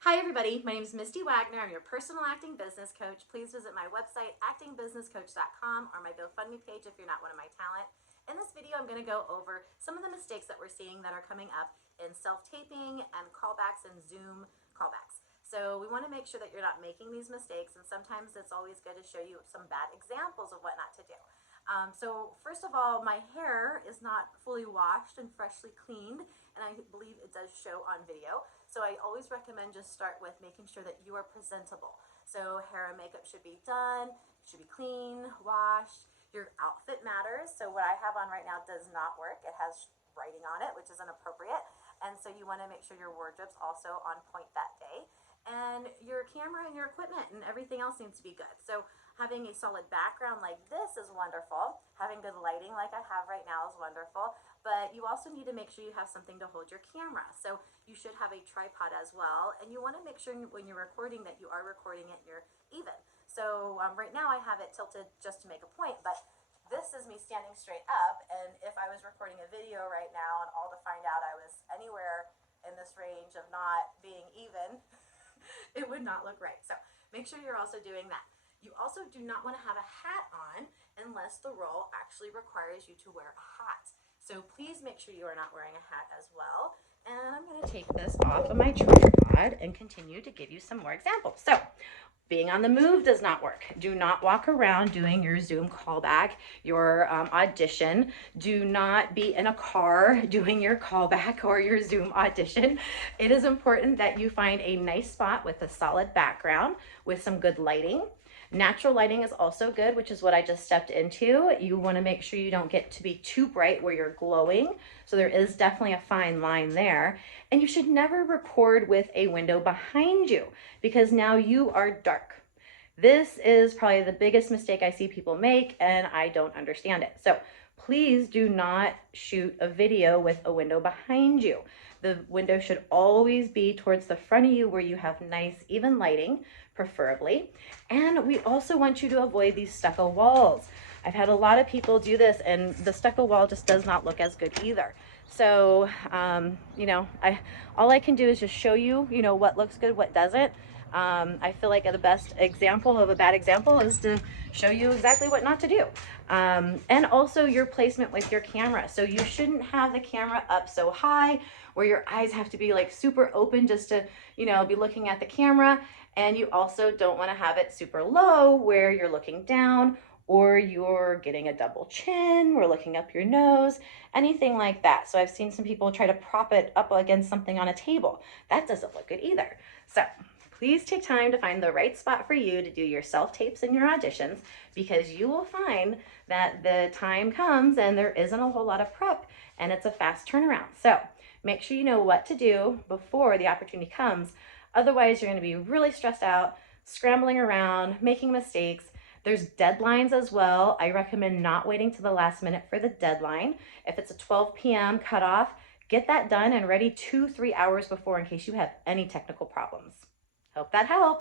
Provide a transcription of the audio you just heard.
Hi everybody, my name is Misty Wagner. I'm your personal acting business coach. Please visit my website, actingbusinesscoach.com, or my GoFundMe page if you're not one of my talent. In this video, I'm going to go over some of the mistakes that we're seeing that are coming up in self-taping and callbacks and Zoom callbacks. So we want to make sure that you're not making these mistakes, and sometimes it's always good to show you some bad examples of what not to do. So first of all, my hair is not fully washed and freshly cleaned, and I believe it does show on video. So I always recommend just start with making sure that you are presentable. So hair and makeup should be done, should be clean, washed. Your outfit matters. So what I have on right now does not work. It has writing on it, which is inappropriate. And so you want to make sure your wardrobe's also on point that day. And your camera and your equipment and everything else needs to be good. So having a solid background like this is wonderful. Having good lighting like I have right now is wonderful. But you also need to make sure you have something to hold your camera. So you should have a tripod as well. And you want to make sure when you're recording that you are recording it and you're even. So right now I have it tilted just to make a point, but this is me standing straight up. And if I was recording a video right now and all to find out I was anywhere in this range of not being even, it would not look right. So make sure you're also doing that. You also do not want to have a hat on unless the role actually requires you to wear a hat. So please make sure you are not wearing a hat as well. And I'm going to take this off of my tripod and continue to give you some more examples. So being on the move does not work. Do not walk around doing your Zoom callback, your audition. Do not be in a car doing your callback or your Zoom audition. It is important that you find a nice spot with a solid background with some good lighting. Natural lighting is also good, which is what I just stepped into. You want to make sure you don't get to be too bright where you're glowing. So there is definitely a fine line there. And you should never record with a window behind you because now you are dark. This is probably the biggest mistake I see people make, and I don't understand it. So please do not shoot a video with a window behind you. The window should always be towards the front of you where you have nice, even lighting, preferably. And we also want you to avoid these stucco walls. I've had a lot of people do this, and the stucco wall just does not look as good either. So, all I can do is just show you, what looks good, what doesn't. I feel like the best example of a bad example is to show you exactly what not to do. And also your placement with your camera. So you shouldn't have the camera up so high where your eyes have to be like super open just to, be looking at the camera. And you also don't want to have it super low where you're looking down or you're getting a double chin or looking up your nose, anything like that. So I've seen some people try to prop it up against something on a table. That doesn't look good either. So please take time to find the right spot for you to do your self-tapes and your auditions, because you will find that the time comes and there isn't a whole lot of prep and it's a fast turnaround. So make sure you know what to do before the opportunity comes. Otherwise, you're going to be really stressed out, scrambling around, making mistakes. There's deadlines as well. I recommend not waiting to the last minute for the deadline. If it's a 12 p.m. cutoff, get that done and ready 2-3 hours before in case you have any technical problems. Hope that helps.